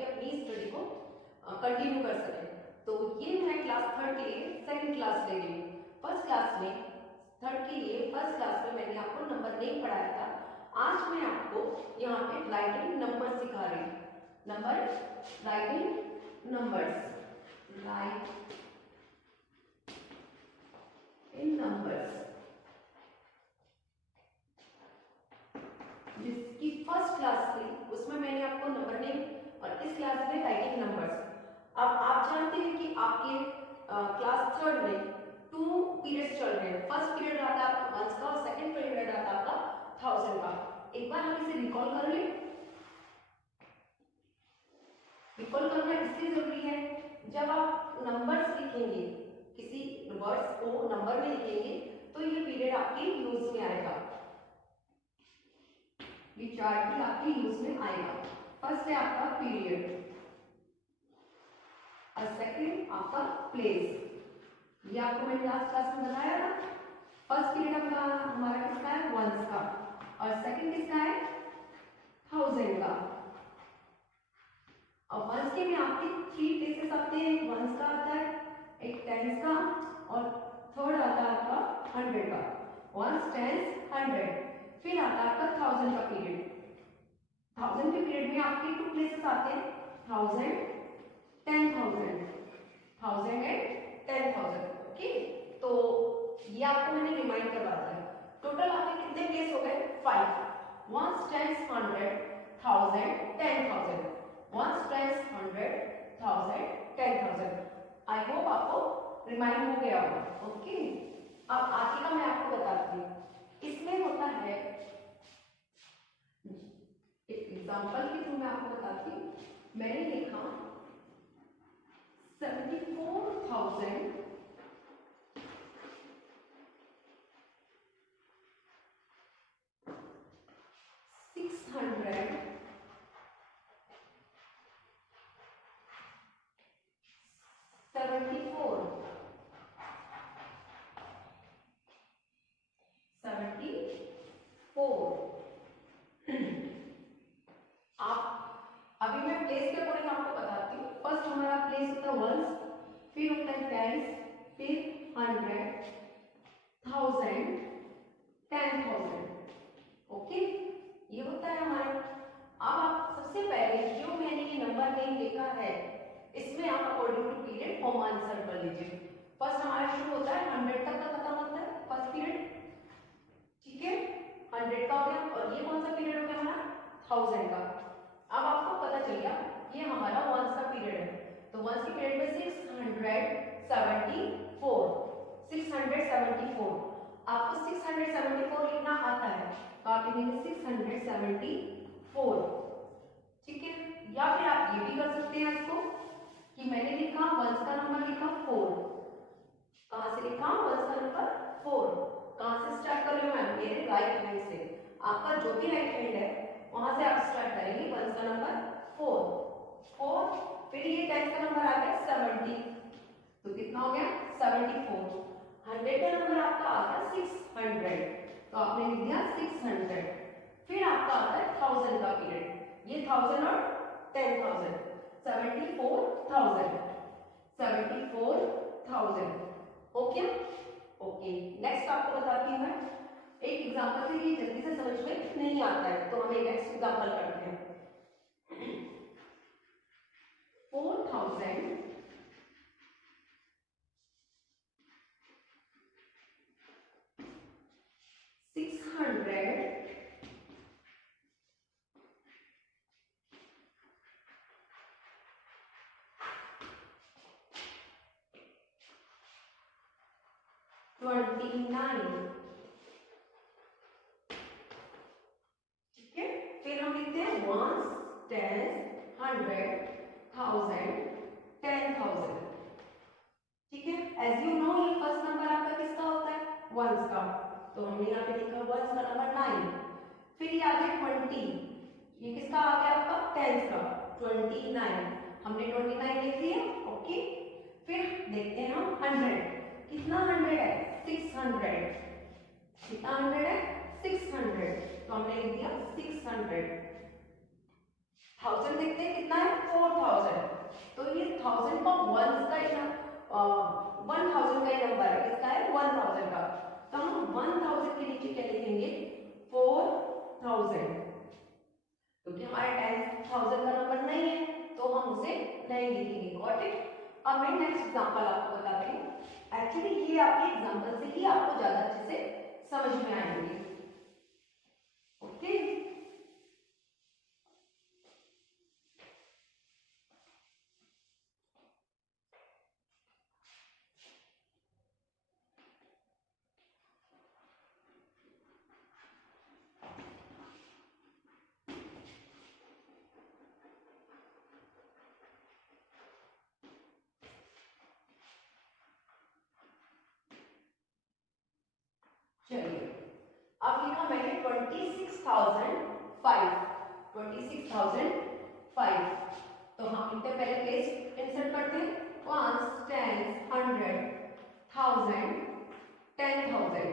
ताकि अपनी स्टडी को कंटिन्यू कर सकें। तो ये मैं क्लास 3 के लिए सेकंड क्लास ले रही हूँ। फर्स्ट क्लास में थर्ड के लिए फर्स्ट क्लास में मैंने आपको नंबर नहीं पढ़ाया था। आज मैं आपको यहाँ पे राइटिंग नंबर सिखा रही हूँ। नंबर राइटिंग नंबर्स, राइट इन नंबर्स, जिसकी फर्स्ट क्लास थी उसमें मैंने आपको नंबर नेम और इस क्लास में राइटिंग नंबर्स। अब आप जानते हैं कि आपके क्लास 3 में 2 पीरियड्स चल रहे हैं। फर्स्ट पीरियड रहा था आपका 1 का और सेकंड पीरियड रहा था आपका 1000 का। एक बार हम इसे रिकॉल कर लें। रिकॉल करना इसलिए जरूरी है, जब आप नंबर्स लिखेंगे, किसी वर्ड्स को नंबर में लिखेंगे तो ये पीरियड आपके यूज में आएगा, ये चार्ट भी आपके यूज में आएगा। फर्स्ट है आपका पीरियड और सेकंड आपका प्लेस। ये आपको मैंने लास्ट क्लास में बताया था। फर्स्ट पीरियड आपका हमारा किसका है 1 का और सेकंड किसका है 1000 का। और 1 के में आपके 3 प्लेसेस आते हैं, 1 का आता है, एक 10 का और थर्ड आता है आपका 100 का। 1 10 100, फिर आता है आपका 1000 का पीरियड। 1000 के पीरियड में आपके 2 प्लेसेस आते हैं, 1000 10,000, 1000 एंड 10,000। ओके, तो ये आपको मैंने रिमाइंड करवा दिया। टोटल आपके कितने प्लेस हो गए 5। 1 10 100 1000 10,000, 1 10 100 1000 10,000। आई होप आपको रिमाइंड हो गया होगा। ओके, अब आगे का मैं आपको बताती हूँ। इसमें होता है, एक एग्जांपल के थ्रू मैं आपको बताती हूँ। मैंने लिखा 74,000 600 74 आप अभी मैं प्लेस के अकॉर्डिंग आपको बताती हूँ। फर्स्ट हमारा प्लेस होता है 1, फिर होता है 10, फिर 100 1000 10,000। ओके, ये होता है हमारा। अब आप सबसे पहले जो मैंने ये नंबर नेम लिखा है इसमें आप according to period home answer कर लीजिए। फर्स्ट हमारा शुरू होता है 100 तक का खत्म होता है फर्स्ट पीरियड, ठीक है, 100 का हो गया। और ये कौन सा पीरियड हो गया हमारा 1000 का। अब आपको पता चल गया ये हमारा 1 का पीरियड है, तो 1 के पीरियड में 674 आपको 674 लिखना आता है, तो आप लिखेंगे 674, ठीक है। या फिर आप ये भी कर सकते हैं इसको कि मैंने लिखा 1 का नंबर लिखा 4, कहां से लिखा 1 का नंबर 4, कहां से स्टार्ट कर रही हूं मैं, मेरे राइट हैंड से। आपका जो भी राइट हैंड है वहां से आप स्टार्ट करेंगे 1 का नंबर 4, फिर ये 10 का नंबर आ गया 70, तो कितना हो गया 74। 100 का नंबर आपका आ गया 600, तो आपने लिख दिया 600। फिर आपका आता है 1000 का पीरियड, ये 1000 और 10,000, 74,000। ओके ओके, नेक्स्ट आपको बताती हूँ मैं एक एग्जांपल से। ये जल्दी से समझ में नहीं आता है तो हम एक नेक्स्ट एग्जांपल करते हैं। 4,600 29, ठीक है। फिर हम लिखते हैं 1 10 100 1000 10,000, ठीक है। एज यू नो ये फर्स्ट नंबर आपका किसका होता है 1 का, तो हमने यहाँ पे लिखा 1 का नंबर 9। फिर ये आ गया 20, ये किसका आ गया आपका 10 का 29, हमने 29 लिख लिया। ओके, फिर देखते हैं हम 100, कितना 100 है 600, कितना 100 है 600, तो हमने लिख दिया 600। 1000 देखते हैं कितना है 4000, तो ये 1000 का वंस का 1000 का नंबर है, किसका है 1000 का, तो हम 1000 के नीचे क्या लिखेंगे 4000, क्योंकि हमारे 10,000 का नंबर नहीं है तो हम उसे नहीं लिखेंगे। Got it. अब मैं नेक्स्ट एग्जांपल आपको बताती हूँ। एक्चुअली ये आपके एग्जांपल से ही आपको ज्यादा अच्छे से समझ में आएंगे। ओके, चलिए अब लिखा मैंने 26,005, 26,005, तो हम इनके पहले प्लेस इंसर्ट करते हैं, 1 10 100 1000 10,000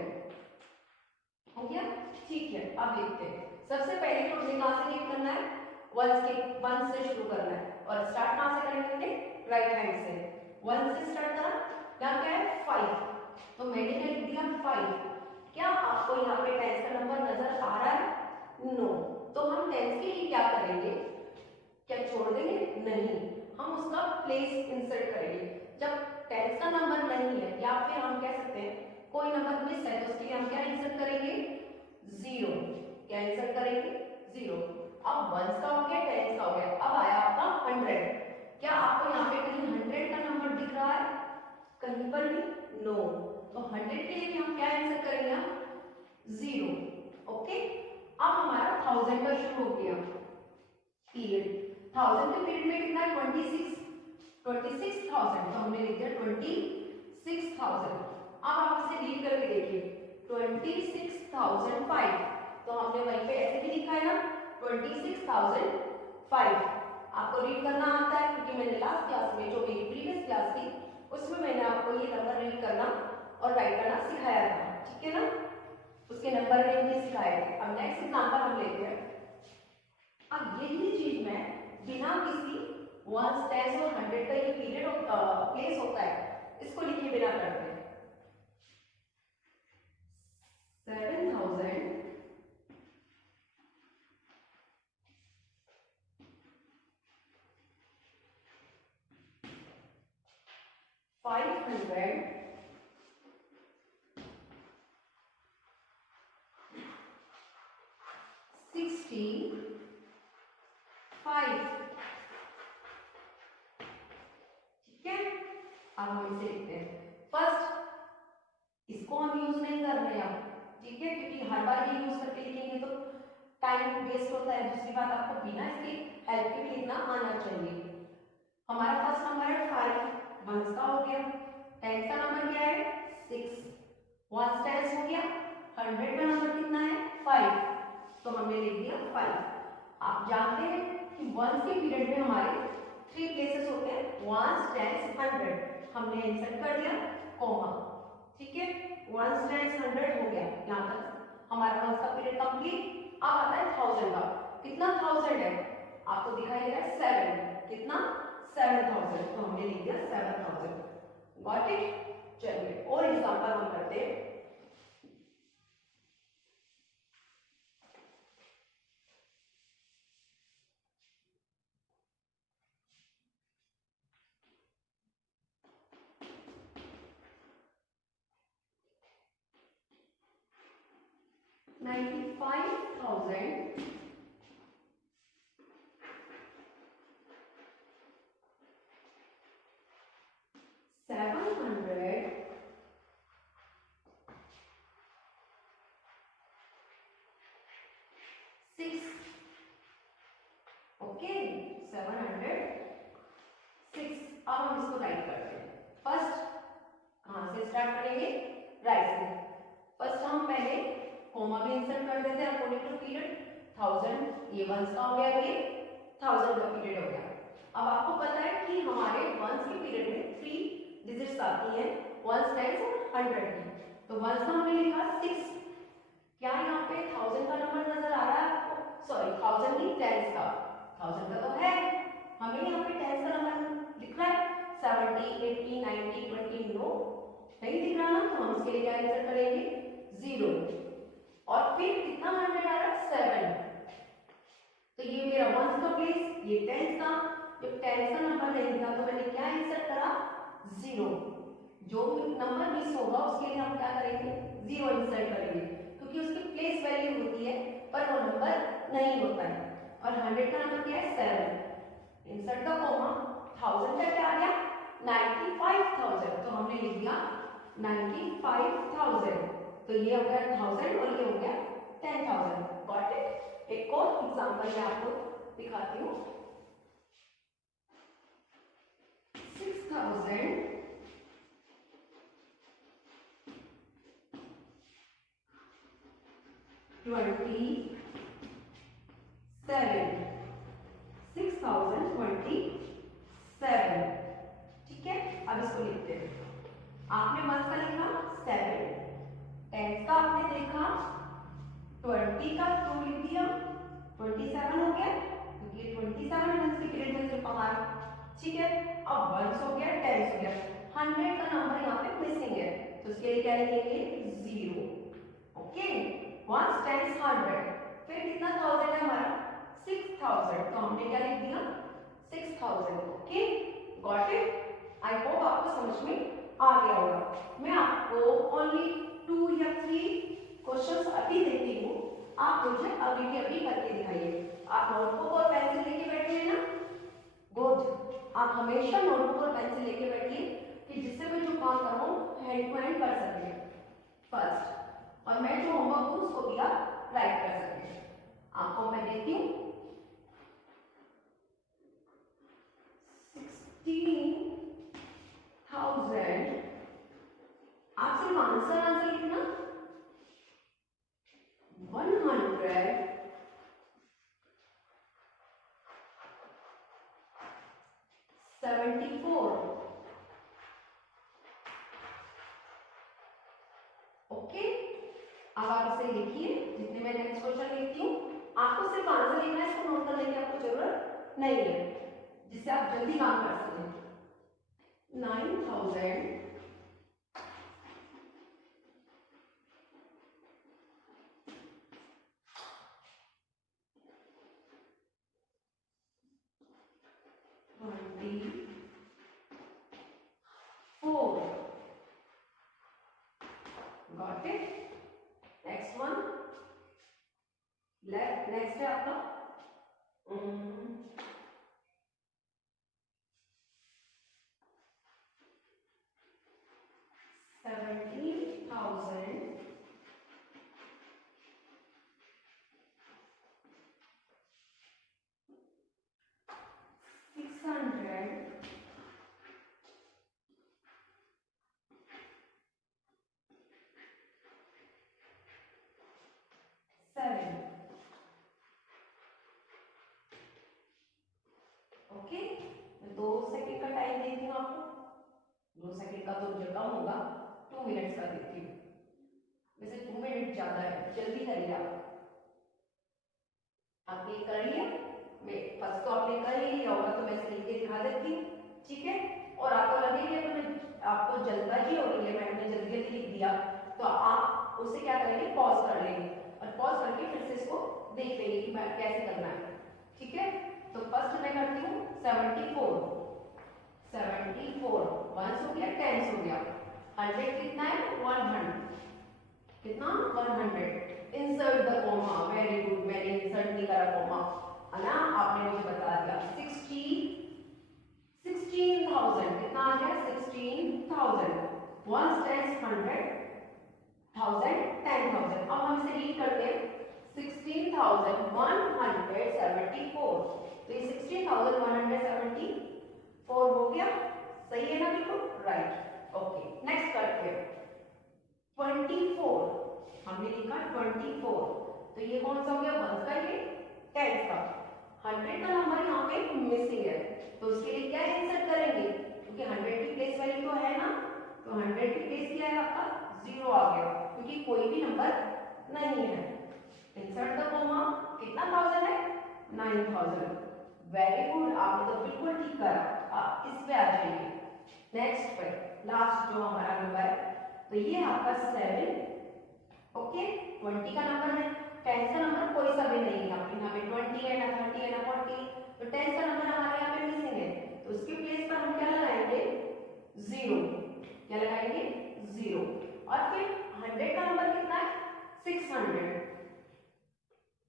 हो गया। ठीक है, अब देखते हैं। सबसे पहले तो हमें कहां से रीड करना है, 1 से शुरू करना है, और स्टार्ट कहां से करेंगे, राइट हैंड से। 1 से स्टार्ट करा, यहाँ क्या है 5, तो मैंने क्या लिख दिया 5। क्या आपको यहाँ पे टेंस का नंबर नजर आ रहा है, नो, तो हम टेंस के लिए क्या करेंगे, क्या छोड़ देंगे, नहीं, हम उसका प्लेस इंसर्ट करेंगे। जब टेंस का नंबर नहीं है या फिर हम कह सकते हैं कोई नंबर मिस है, तो उसके लिए हम क्या इंसर्ट करेंगे, 0, क्या इंसर्ट करेंगे 0। अब 1 का हो गया, 10 का हो गया, अब आया आपका 100। क्या आपको यहाँ पे कहीं 100 का नंबर दिख रहा है, कहीं पर भी, नो, तो 100 के लिए भी हम क्या इंसर्ट करेंगे, 0। ओके, अब हमारा 1000 का शुरू हो गया पीरियड, 1000 के पीरियड में कितना है 26,000, तो हमने लिख दिया 26,000। अब आप इसे रीड करके देखिए 26,005, तो हमने वहीं पे ऐसे भी लिखा है ना 26,005। आपको रीड करना आता है, क्योंकि मैंने लास्ट क्लास में जो मेरी प्रीवियस क्लास थी उसमें मैंने आपको ये नंबर रीड करना और राइट करना सिखाया था, ठीक है ना, उसके नंबर नेम भी सिखाए थे। अब नेक्स्ट एग्जांपल हम लेते हैं। अब यही चीज मैं बिना किसी 1 10 और 100 का ये पीरियड प्लेस होता है, इसको लिखे बिना करते हैं 7,500 65, ठीक है। अब हम इसे लिखते हैं फर्स्ट, इसको हम यूज नहीं कर रहे हैं, ठीक है, क्योंकि हर बार ये यूज करके लिखेंगे तो टाइम वेस्ट होता है। दूसरी बात, आपको बिना इसकी हेल्प के लिखना आना चाहिए। हमारा फर्स्ट नंबर है 5, 1 का हो गया, 10 का नंबर क्या है 6, 1 10 हो गया, 100 का नंबर कितना है 5, तो हमने लिख दिया 5। आप जानते हैं कि 1 के पीरियड में हमारे 3 प्लेसेस होते हैं, 1 10 100, हमने इंसर्ट कर दिया कॉमा, ठीक है, 1 10 100 हो गया, यहाँ तक हमारा 1 का पीरियड कंप्लीट। अब आता है 1000 का, कितना 1000 है, आपको दिखाई दे रहा है 7, कितना 7,000, तो हमने लिख दिया 7,000। Got it. चलिए और एग्जांपल हम करते हैं। $95,700 6, ओके 706। अब हम इसको राइट करते हैं। फर्स्ट कहां से स्टार्ट करेंगे, राइट से। फर्स्ट हम पहले कॉमा भी इंसर्ट कर देते हैं अकॉर्डिंग टू पीरियड। 1000 ये 1 का हो गया, ये 1000 का पीरियड हो गया। अब आपको पता है कि हमारे 1 के पीरियड में 3 डिजिट्स आती हैं, 1 10 और 100 की, तो 1 का हमने लिखा 6। क्या यहाँ पे 1000 का नंबर नजर आ रहा है आपको, सॉरी 1000 नहीं 10 का, 1000 का तो है, हमें यहाँ पे टेंस का नंबर दिख रहा है 70, 80, 90, 20, नो नहीं दिख रहा ना, तो हम इसके लिए क्या आंसर करेंगे 0। और फिर कितना 100 आ रहा है 7, तो ये मेरा वंस का प्लेस, ये टेंस का, जब टेंस का नंबर नहीं था तो मैंने क्या आंसर करा 0। जो नंबर मिस होगा उसके लिए हम क्या करेंगे 0 इंसर्ट करेंगे, क्योंकि उसकी प्लेस वैल्यू होती है पर वो नंबर नहीं होता है। और 100 का नंबर क्या है 7, इंसर्ट का कोमा, 1000 का क्या आ गया 95,000, तो हमने लिख दिया 95,000, तो ये हो गया 1000 और ये हो गया 10,000। Got it. एक और एग्जांपल मैं आपको दिखाती हूँ। 6,000 27, 6027, ठीक है। अब इसको लिखते हैं। आपने मंथ का लिखा 7, टेंस का आपने देखा 20 का 2 लिख दिया, 27 हो गया, क्योंकि ये 27 मंथ के पीरियड में सिर्फ हमारा, ठीक है। अब वंस हो गया, टेंस हो गया, 100 का नंबर यहाँ पे मिसिंग है, तो उसके लिए क्या लिखेंगे 0। ओके, वंस टेंस 100, फिर कितना 1000 है हमारा 6000, तो हमने क्या लिख दिया 6000। Okay, got it. I hope आपको समझ में आ गया होगा। मैं आपको ओनली 2 या 3 क्वेश्चंस अभी देती हूँ, आप मुझे अभी के अभी करके दिखाइए। आप नोटबुक और पेंसिल लेके बैठे हैं ना, गुड। आप हमेशा नोटबुक और पेंसिल लेके बैठिए कि जिससे मैं जो काम कर रहा हूँ हैंड टू हैंड कर सके फर्स्ट, और मैं जो होमवर्क दूँ उसको भी आप राइट कर सके। आपको मैं देती हूँ 16,000, आप सिर्फ आंसर लिखना 174, ओके। अब आप इसे लिखिए, जितने मैं नेक्स्ट क्वेश्चन लिखती हूँ आपको सिर्फ आंसर लिखना है, इसको नोट करने की आपको जरूरत नहीं है, जिससे आप जल्दी काम कर सकें। 9,000 24, got it. Next one, next है आपका 17,600 7, ओके। मैं 2 सेकंड का टाइम देती हूँ आपको, 2 सेकंड का तो मुझे कम होगा, 2 मिनट्स का देती हूँ, वैसे 2 मिनट ज्यादा है, जल्दी करिए आपने कर लिया, मैं फर्स्ट तो आपने कर ही लिया होगा, तो मैं इसे लिख के दिखा देती हूँ, ठीक है। और आपको लगेगा तो मैं आपको जल्दबाजी हो रही है, मैंने जल्दी जल्दी लिख दिया, तो आप उसे क्या करेंगे पॉज कर लेंगे, और पॉज करके फिर से इसको देख लेंगे कि मैं कैसे करना है, ठीक है। तो फर्स्ट मैं करती हूँ 74, 74 वंस हो गया, टेंस हो गया, 100 कितना है 100, कितना 100, insert the comma, very good, मैंने इंसर्ट नहीं करा कोमा, है ना, आपने मुझे बता दिया। 16,000 कितना आ गया 16,000, वंस टेंस 100, 1000, 10,000। अब हम इसे रीड करते हैं 16,174, तो ये 16,174 हो गया, सही है ना, बिल्कुल राइट। ओके, नेक्स्ट करते हैं 24, हमने लिखा 24, तो ये कौन सा हो गया वंस का, ये टेंस का, 100 का नंबर यहाँ पे मिसिंग है, तो उसके लिए क्या इंसर्ट करेंगे, क्योंकि 100 की प्लेस वैल्यू तो है ना, तो 100 की प्लेस क्या है आपका 0 आ गया, क्योंकि कोई भी नंबर नहीं है। इंसर्ट द कोमा, कितना 1000 है 9,000, वेरी गुड, आपने तो बिल्कुल ठीक करा। आप इस पे आ जाइए नेक्स्ट पे, लास्ट जो हमारा नंबर है, तो ये आपका 7। ओके, 20 का नंबर है, 10 का नंबर कोई सा भी नहीं है, यहाँ पे 20 है ना 30 है ना 40, तो 10 का नंबर हमारे यहाँ पे मिसिंग है, तो उसके प्लेस पर हम क्या लगाएंगे, 0। क्या लगाएंगे, 0। और फिर 100 का नंबर कितना है, 600।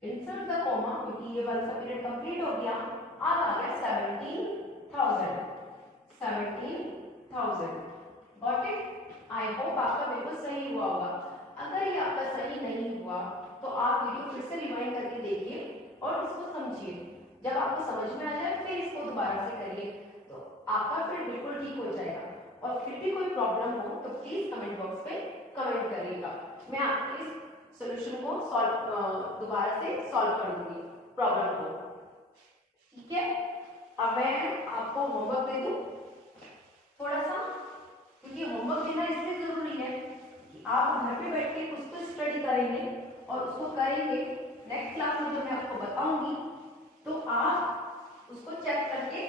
इंसर्ट द कॉमा, क्योंकि ये वाला पीरियड कंप्लीट हो गया, अब आ गया 17,000। 17,000, गॉट इट। आई होप आपका बिल्कुल सही हुआ होगा। अगर ये आपका सही नहीं हुआ तो आप वीडियो फिर से रिवाइंड करके देखिए और इसको समझिए। जब आपको समझ में आ जाए फिर इसको दोबारा से करिए, तो आपका फिर बिल्कुल ठीक हो जाएगा। और फिर भी कोई प्रॉब्लम हो तो प्लीज कमेंट बॉक्स पे कमेंट करिएगा, मैं आपके इस सॉल्यूशन को दोबारा से सॉल्व कर दूंगी प्रॉब्लम को, ठीक है। अब मैं आपको होमवर्क दे दूं थोड़ा सा, क्योंकि होमवर्क देना इसलिए जरूरी है कि आप घर पे बैठ के कुछ तो स्टडी करेंगे और उसको करेंगे, नेक्स्ट क्लास में जो मैं आपको बताऊंगी तो आप उसको चेक करके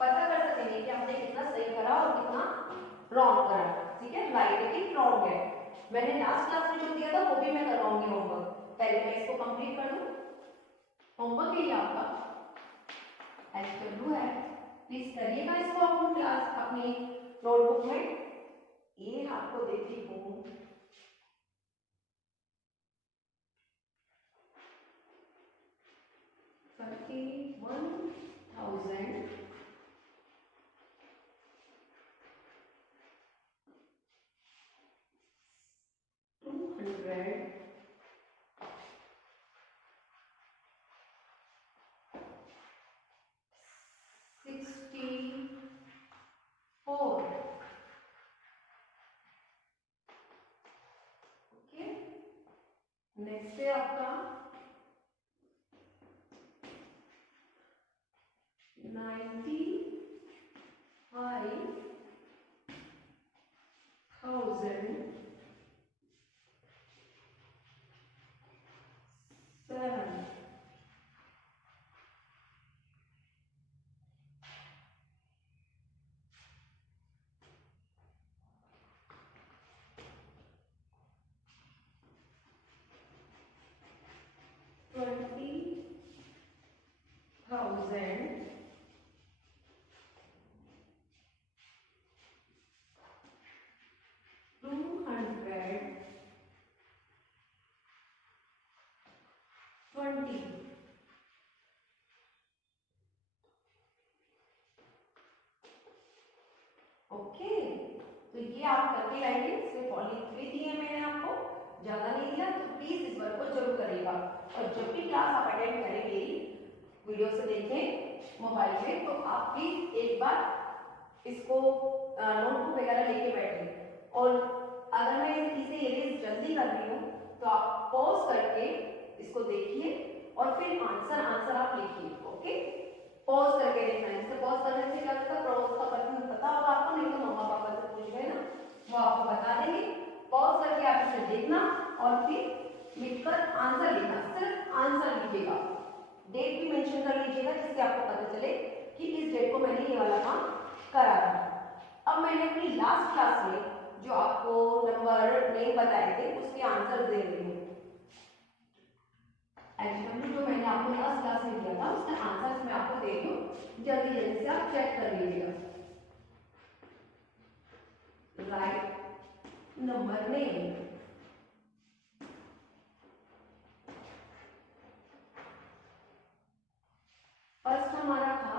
पता कर सकेंगे कि आपने कितना सही करा और कितना रॉन्ग करा, ठीक है, राइट है कि रॉन्ग है। मैंने लास्ट क्लास में जो दिया था वो भी मैं करवाऊंगी होमवर्क, पहले मैं इसको कंप्लीट कर लूं। होमवर्क ये आपका है, प्लीज करिएगा इसको अपनी क्लास अपनी नोटबुक में। ये आपको देखिए हूँ 31,264। ओके, नेक्स्ट है आपका 95,007। ओके, तो ये आप करके लाएंगे, सिर्फ ओनली 3 दिए मैंने आपको, ज्यादा नहीं दिया, तो प्लीज इस वर्क को जरूर करिएगा। और जब भी क्लास आप अटेंड करेंगे वीडियो से देखें मोबाइल पे, तो आप प्लीज एक बार इसको नोटबुक वगैरह लेके बैठिए। और अगर मैं इसे इरेज जल्दी कर रही हूँ तो आप पॉज करके इसको देखिए और फिर आंसर आप लिखिए। ओके, पॉज करके देखना है, जैसे पॉज करने से क्या होता है, पॉज का बटन पता होगा आपको, नहीं तो मम्मा पापा से पूछ गए ना, वो आपको बता देंगे। पॉज करके आप इसे देखना और फिर लिखकर आंसर लिखना, सिर्फ आंसर लिखिएगा, डेट भी मेंशन कर लीजिएगा जिससे आपको पता चले कि इस डेट को मैंने ये वाला काम करा था। अब मैंने अपनी लास्ट क्लास में जो आपको नंबर नेम बताए थे उसके आंसर दे रही हूँ। एक्चुअली जो मैंने आपको लास्ट क्लास में दिया था उसका आंसर मैं आपको दे रही हूँ, जल्दी जल्दी से आप चेक कर लीजिएगा। राइट नंबर नेम, फर्स्ट हमारा था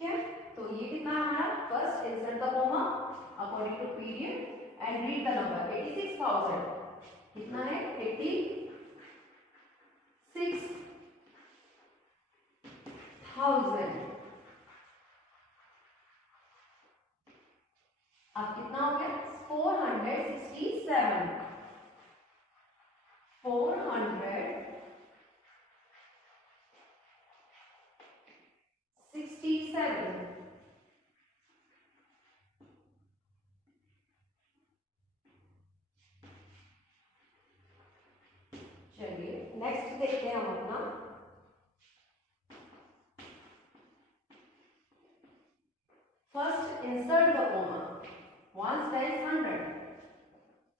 ठीक है, तो ये कितना है हमारा, first insert the comma according to period and read the number 86,000। कितना है, 86,000। अब कितना हो गया, 467। 467। देखते हैं हम अपना। First insert the comma, 1 times 100,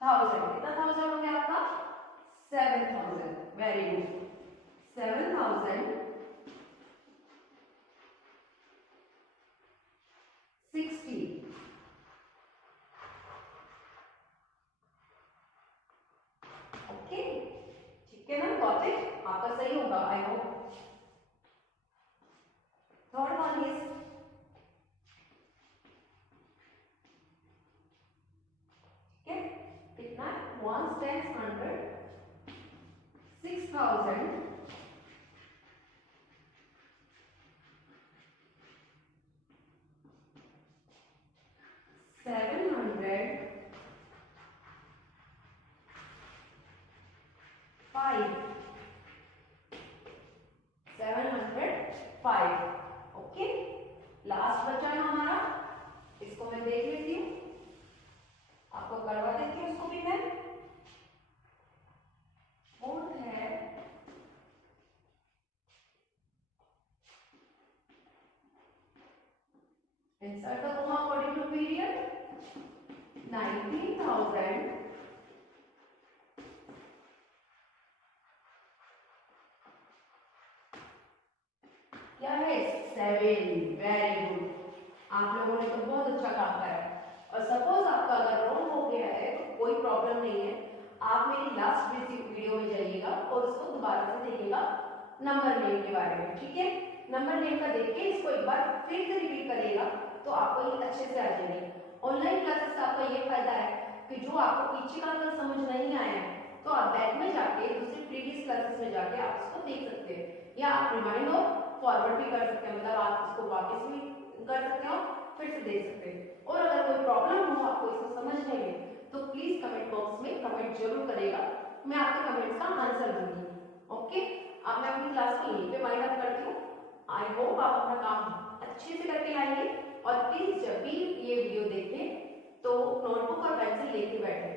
1000, कितना 1000 हो गया आपका? 7000, वेरी गुड। 7060, ओके, ठीक है ना, गॉट इट, आपका सही होगा I hope. Third one is कितना? 1 टाइम्स 100, 6000, 700, 5, 705, ओके। लास्ट बचा है हमारा, इसको मैं देख लेती हूँ, आपको करवा देती हूँ इसको भी मैं। फोर्थ है insert the comma according to period, 19,000, क्या है? 7, वेरी गुड, आप लोगों ने तो बहुत अच्छा काम करा है। और सपोज आपका अगर रॉन्ग हो गया है तो कोई प्रॉब्लम नहीं है, आप मेरी लास्ट वीडियो में जाइएगा और उसको दोबारा से देखिएगा नंबर नेम के बारे में, ठीक है? नंबर नेम का देख के इसको एक बार फिर से रिपीट करिएगा तो आपको ये अच्छे से आ जाएगी। ऑनलाइन क्लासेस का आपका ये फायदा है कि जो आपको पीछे का अगर समझ नहीं आया तो आप बैक में जाके दूसरी प्रीवियस क्लासेस में जाके आप इसको देख सकते हैं, या आप रिमाइंड और फॉरवर्ड भी कर सकते हैं, मतलब आप इसको वापस भी कर सकते हो, फिर से देख सकते हैं। और अगर कोई प्रॉब्लम हो आपको इसको समझने में तो प्लीज कमेंट बॉक्स में कमेंट जरूर करेगा, मैं आपके कमेंट्स का आंसर दूंगी, ओके। अब मैं अपनी क्लास को यहीं पे वाइंड अप करती हूँ। आई होप आप अपना काम अच्छे से करके लाएंगे, और प्लीज जब भी ये वीडियो देखें तो नोटबुक और पेंसिल लेके बैठे।